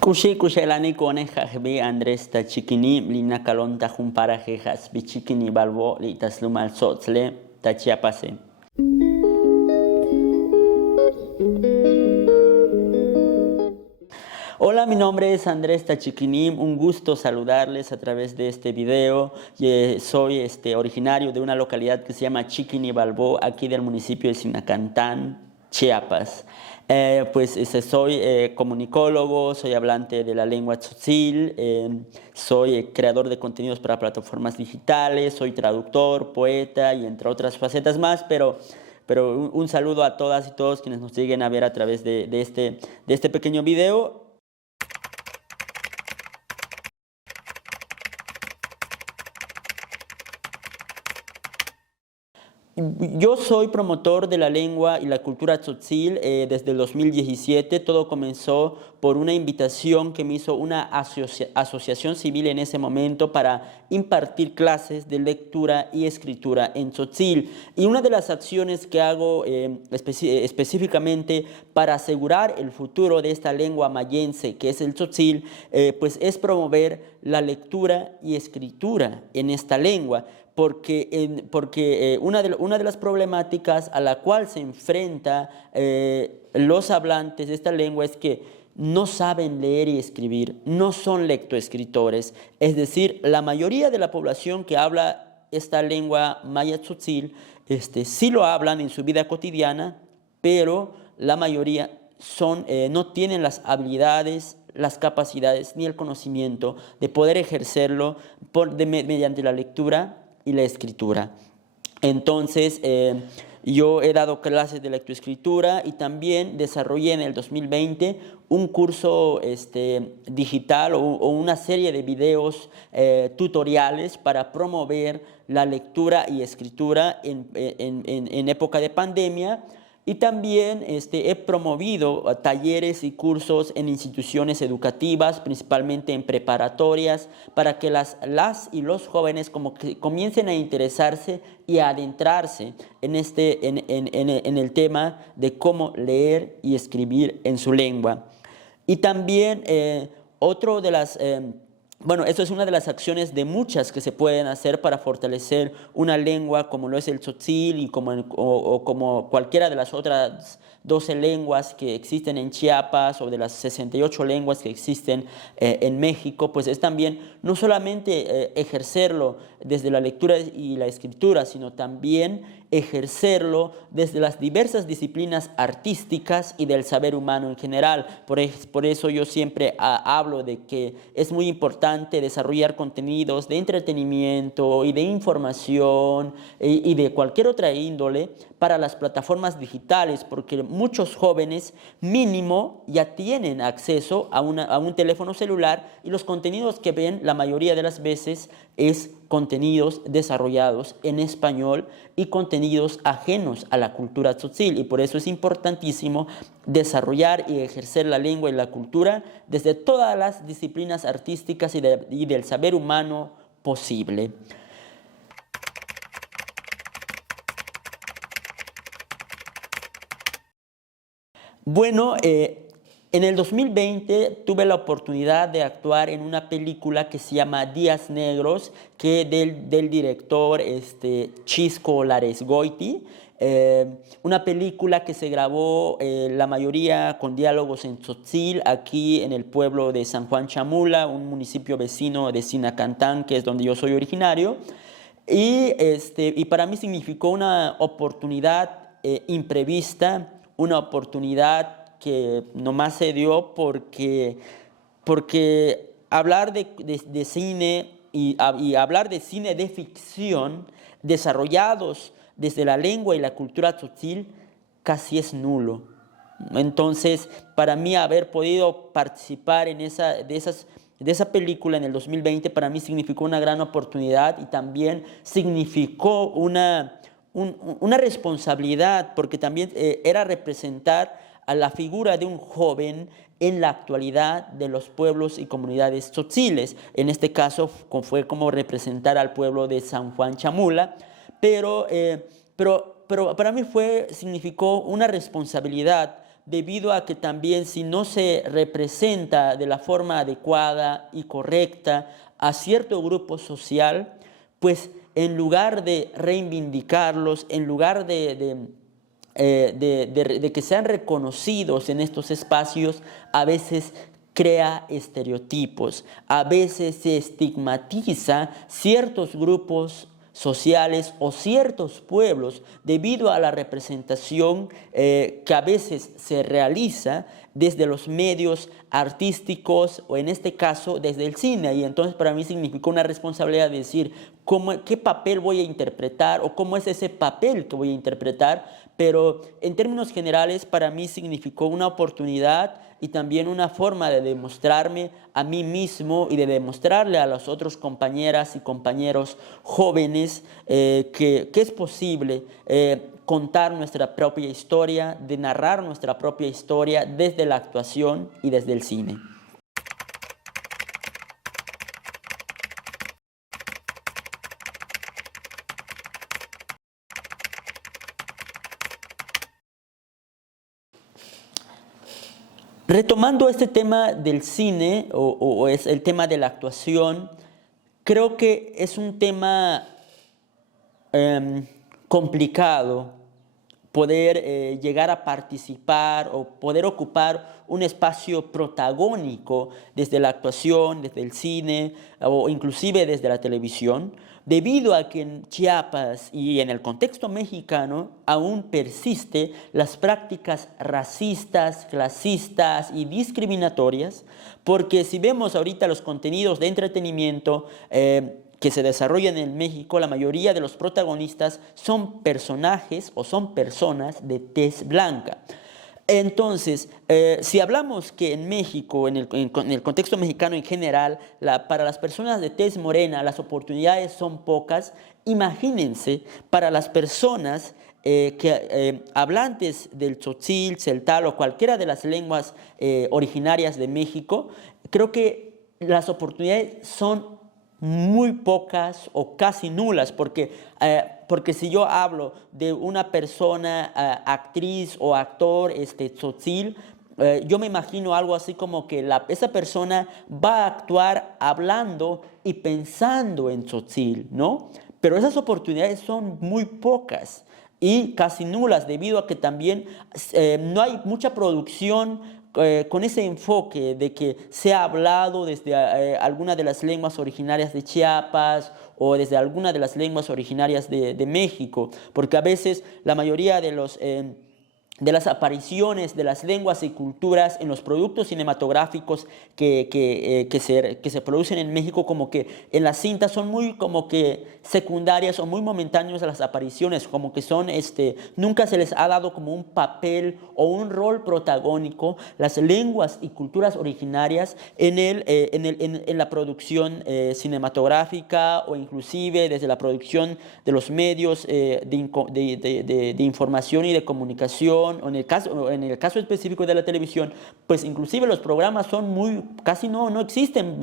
Kushi kushelani kone jajbi Andrés tachikini lina kalonta jumpara jejas bichikini balbo li taslumal sotzle tachiapase. Hola, mi nombre es Andrés Tachiquinim, un gusto saludarles a través de este video. Soy originario de una localidad que se llama Chiquini-Balbó, aquí del municipio de Sinacantán, Chiapas. Soy comunicólogo, soy hablante de la lengua tzotzil, soy creador de contenidos para plataformas digitales, soy traductor, poeta y entre otras facetas más, pero un saludo a todas y todos quienes nos lleguen a ver a través de este pequeño video. Yo soy promotor de la lengua y la cultura tzotzil desde el 2017. Todo comenzó por una invitación que me hizo una asociación civil en ese momento para impartir clases de lectura y escritura en tzotzil. Y una de las acciones que hago específicamente para asegurar el futuro de esta lengua mayense, que es el tzotzil, pues es promover la lectura y escritura en esta lengua. Porque una de las problemáticas a la cual se enfrenta los hablantes de esta lengua es que no saben leer y escribir, no son lectoescritores. Es decir, la mayoría de la población que habla esta lengua maya tzotzil sí lo hablan en su vida cotidiana, pero la mayoría no tienen las habilidades, las capacidades ni el conocimiento de poder ejercerlo mediante la lectura y la escritura. Entonces, yo he dado clases de lectoescritura y también desarrollé en el 2020 un curso digital o una serie de videos tutoriales para promover la lectura y escritura en época de pandemia. Y también he promovido talleres y cursos en instituciones educativas, principalmente en preparatorias, para que las y los jóvenes como que comiencen a interesarse y a adentrarse en el tema de cómo leer y escribir en su lengua. Y también otro de las... Bueno, esto es una de las acciones de muchas que se pueden hacer para fortalecer una lengua como lo es el tzotzil y como cualquiera de las otras 12 lenguas que existen en Chiapas o de las 68 lenguas que existen en México, pues es también no solamente ejercerlo desde la lectura y la escritura, sino también ejercerlo desde las diversas disciplinas artísticas y del saber humano en general. Por eso yo siempre hablo de que es muy importante desarrollar contenidos de entretenimiento y de información y de cualquier otra índole para las plataformas digitales, porque muchos jóvenes mínimo ya tienen acceso a un teléfono celular y los contenidos que ven la mayoría de las veces es contenidos desarrollados en español y contenidos ajenos a la cultura tzotzil, y por eso es importantísimo desarrollar y ejercer la lengua y la cultura desde todas las disciplinas artísticas y del saber humano posible. Bueno, en el 2020 tuve la oportunidad de actuar en una película que se llama Días Negros, que del director Chisco Laresgoiti, una película que se grabó la mayoría con diálogos en tzotzil, aquí en el pueblo de San Juan Chamula, un municipio vecino de Sinacantán, que es donde yo soy originario. Y para mí significó una oportunidad imprevista, una oportunidad que nomás se dio porque hablar de cine y hablar de cine de ficción desarrollados desde la lengua y la cultura tzotzil casi es nulo. Entonces, para mí haber podido participar de esa película en el 2020 para mí significó una gran oportunidad y también significó una responsabilidad, porque también era representar a la figura de un joven en la actualidad de los pueblos y comunidades tzotziles. En este caso fue como representar al pueblo de San Juan Chamula, pero para mí significó una responsabilidad debido a que también si no se representa de la forma adecuada y correcta a cierto grupo social, pues en lugar de reivindicarlos, en lugar de que sean reconocidos en estos espacios, a veces crea estereotipos, a veces se estigmatiza ciertos grupos sociales o ciertos pueblos debido a la representación que a veces se realiza desde los medios artísticos o en este caso desde el cine. Y entonces para mí significó una responsabilidad de decir qué papel voy a interpretar o cómo es ese papel que voy a interpretar, pero en términos generales para mí significó una oportunidad y también una forma de demostrarme a mí mismo y de demostrarle a las otras compañeras y compañeros jóvenes que es posible contar nuestra propia historia, de narrar nuestra propia historia desde la actuación y desde el cine. Retomando este tema del cine o es el tema de la actuación, creo que es un tema complicado poder llegar a participar o poder ocupar un espacio protagónico desde la actuación, desde el cine o inclusive desde la televisión, debido a que en Chiapas y en el contexto mexicano aún persiste las prácticas racistas, clasistas y discriminatorias, porque si vemos ahorita los contenidos de entretenimiento que se desarrollan en México, la mayoría de los protagonistas son personajes o son personas de tez blanca. Entonces, si hablamos que en México, en el contexto mexicano en general, para las personas de tez morena las oportunidades son pocas, imagínense para las personas hablantes del tzotzil, celtal o cualquiera de las lenguas originarias de México, creo que las oportunidades son muy pocas o casi nulas, porque si yo hablo de una persona, actriz o actor tzotzil, yo me imagino algo así como que esa persona va a actuar hablando y pensando en tzotzil, ¿no? Pero esas oportunidades son muy pocas y casi nulas debido a que también no hay mucha producción con ese enfoque de que se ha hablado desde alguna de las lenguas originarias de Chiapas o desde alguna de las lenguas originarias de México, porque a veces la mayoría de las apariciones de las lenguas y culturas en los productos cinematográficos que se producen en México, como que en las cintas son muy como que secundarias o muy momentáneas las apariciones, como que son, nunca se les ha dado como un papel o un rol protagónico las lenguas y culturas originarias en la producción cinematográfica o inclusive desde la producción de los medios de información y de comunicación, o en el caso específico de la televisión, pues inclusive los programas son casi no existen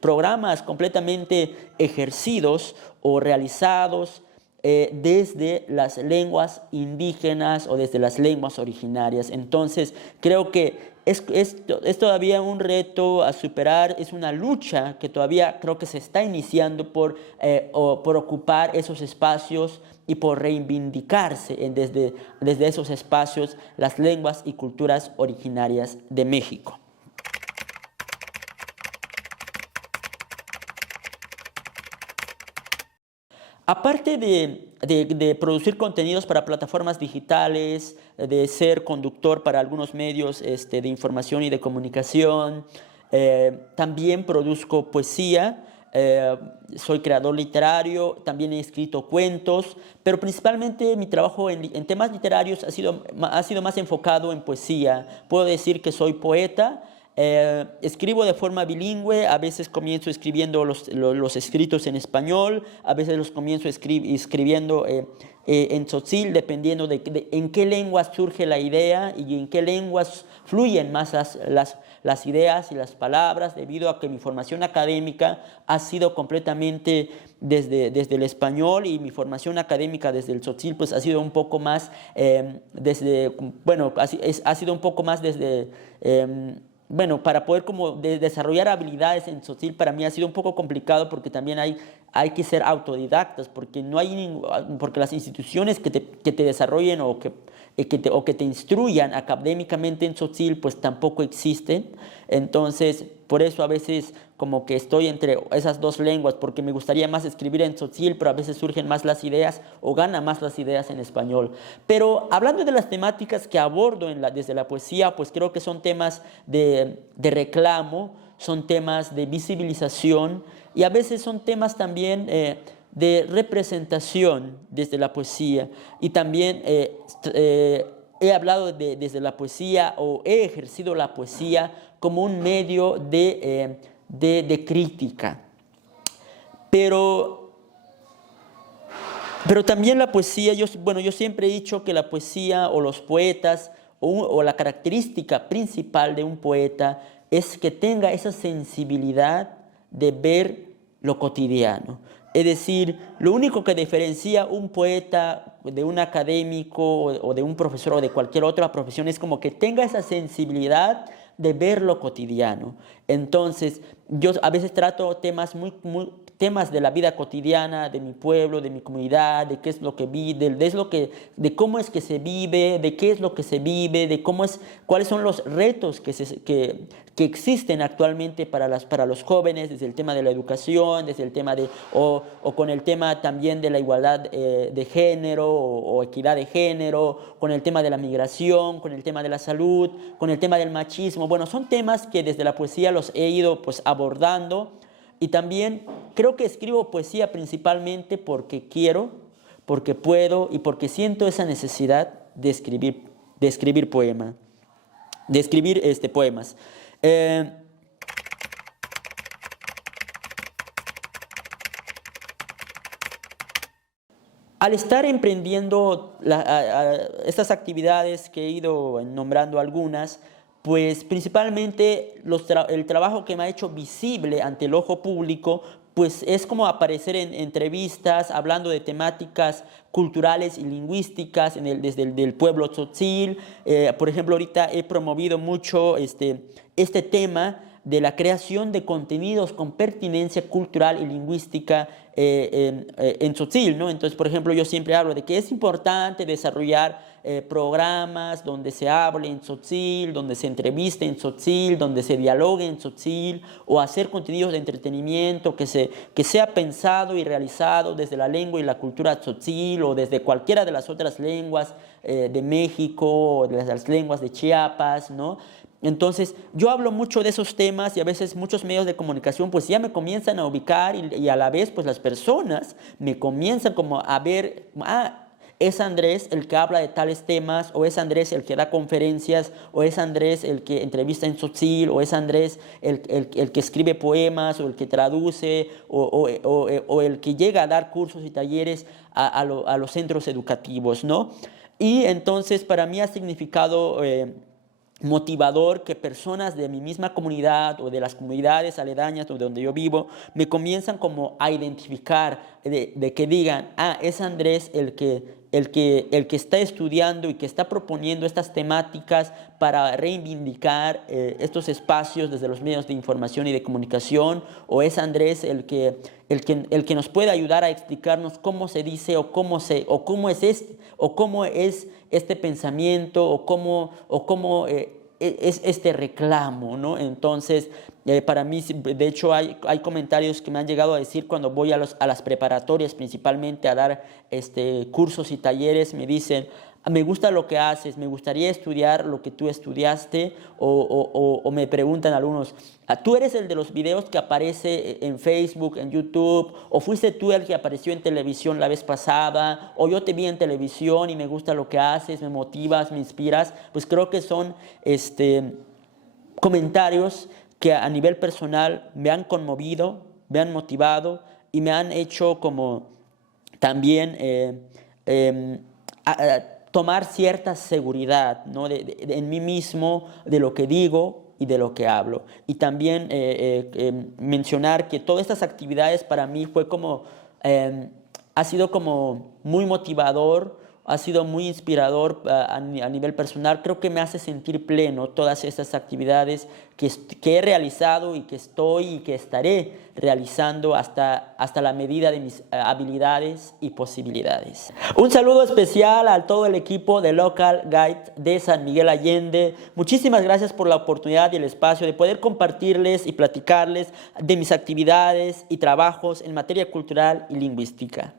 programas completamente ejercidos o realizados desde las lenguas indígenas o desde las lenguas originarias. Entonces, creo que es todavía un reto a superar, es una lucha que todavía creo que se está iniciando por ocupar esos espacios y por reivindicarse desde esos espacios las lenguas y culturas originarias de México. Aparte de producir contenidos para plataformas digitales, de ser conductor para algunos medios de información y de comunicación, también produzco poesía, soy creador literario, también he escrito cuentos, pero principalmente mi trabajo en temas literarios ha sido más enfocado en poesía. Puedo decir que soy poeta Escribo de forma bilingüe, a veces comienzo escribiendo los escritos en español, a veces los comienzo escribiendo en tzotzil, dependiendo de en qué lengua surge la idea y en qué lenguas fluyen más las ideas y las palabras, debido a que mi formación académica ha sido completamente desde el español, y mi formación académica desde el tzotzil pues ha sido un poco más ha sido un poco más desde... bueno, para poder como desarrollar habilidades en tzotzil para mí ha sido un poco complicado, porque también hay que ser autodidactas, porque no hay porque las instituciones que te desarrollen o que te instruyan académicamente en tzotzil pues tampoco existen. Entonces, por eso a veces como que estoy entre esas dos lenguas, porque me gustaría más escribir en tzotzil, pero a veces surgen más las ideas o ganan más las ideas en español. Pero hablando de las temáticas que abordo desde la poesía, pues creo que son temas de reclamo, son temas de visibilización, y a veces son temas también de representación desde la poesía. Y también he hablado desde la poesía, o he ejercido la poesía como un medio de crítica. Pero también la poesía, yo siempre he dicho que la poesía o los poetas o la característica principal de un poeta es que tenga esa sensibilidad de ver lo cotidiano. Es decir, lo único que diferencia un poeta de un académico o de un profesor o de cualquier otra profesión es como que tenga esa sensibilidad de ver lo cotidiano. Entonces, yo a veces trato temas temas de la vida cotidiana, de mi pueblo, de mi comunidad, de qué es lo que de cómo es que se vive, de qué es lo que se vive, de cuáles son los retos que existen actualmente para los jóvenes, desde el tema de la educación, desde el tema o con el tema también de la igualdad de género o equidad de género, con el tema de la migración, con el tema de la salud, con el tema del machismo. Bueno, son temas que desde la poesía los he ido pues abordando. Y también creo que escribo poesía principalmente porque quiero, porque puedo y porque siento esa necesidad de escribir poemas. Al estar emprendiendo estas actividades que he ido nombrando algunas, pues principalmente el trabajo que me ha hecho visible ante el ojo público, pues es como aparecer en entrevistas hablando de temáticas culturales y lingüísticas desde el del pueblo tzotzil. Por ejemplo, ahorita he promovido mucho este tema de la creación de contenidos con pertinencia cultural y lingüística en tzotzil, ¿no? Entonces, por ejemplo, yo siempre hablo de que es importante desarrollar programas donde se hable en tzotzil, donde se entreviste en tzotzil, donde se dialogue en tzotzil, o hacer contenidos de entretenimiento que sea pensado y realizado desde la lengua y la cultura tzotzil, o desde cualquiera de las otras lenguas de México, o de las lenguas de Chiapas, ¿no? Entonces, yo hablo mucho de esos temas, y a veces muchos medios de comunicación pues ya me comienzan a ubicar, y a la vez pues las personas me comienzan como a ver, es Andrés el que habla de tales temas, o es Andrés el que da conferencias, o es Andrés el que entrevista en tzotzil, o es Andrés el que escribe poemas, o el que traduce, o el que llega a dar cursos y talleres a los centros educativos, ¿no? Y entonces para mí ha significado motivador que personas de mi misma comunidad o de las comunidades aledañas de donde yo vivo me comienzan como a identificar, de que digan, es Andrés el que está estudiando y que está proponiendo estas temáticas para reivindicar estos espacios desde los medios de información y de comunicación, o es Andrés el que nos puede ayudar a explicarnos cómo se dice, o cómo es este pensamiento, o cómo es este reclamo, ¿no? Entonces, para mí, de hecho, hay comentarios que me han llegado a decir cuando voy a las preparatorias, principalmente a dar cursos y talleres. Me dicen, me gusta lo que haces, me gustaría estudiar lo que tú estudiaste, o me preguntan algunos, ¿tú eres el de los videos que aparece en Facebook, en YouTube, o fuiste tú el que apareció en televisión la vez pasada, o yo te vi en televisión y me gusta lo que haces, me motivas, me inspiras? Pues creo que son comentarios que a nivel personal me han conmovido, me han motivado y me han hecho como también tomar cierta seguridad, ¿no? En mí mismo, de lo que digo y de lo que hablo. Y también mencionar que todas estas actividades para mí fue como, ha sido como muy motivador, ha sido muy inspirador a nivel personal. Creo que me hace sentir pleno todas estas actividades que he realizado y que estoy y que estaré realizando hasta la medida de mis habilidades y posibilidades. Un saludo especial a todo el equipo de Local Guide de San Miguel Allende. Muchísimas gracias por la oportunidad y el espacio de poder compartirles y platicarles de mis actividades y trabajos en materia cultural y lingüística.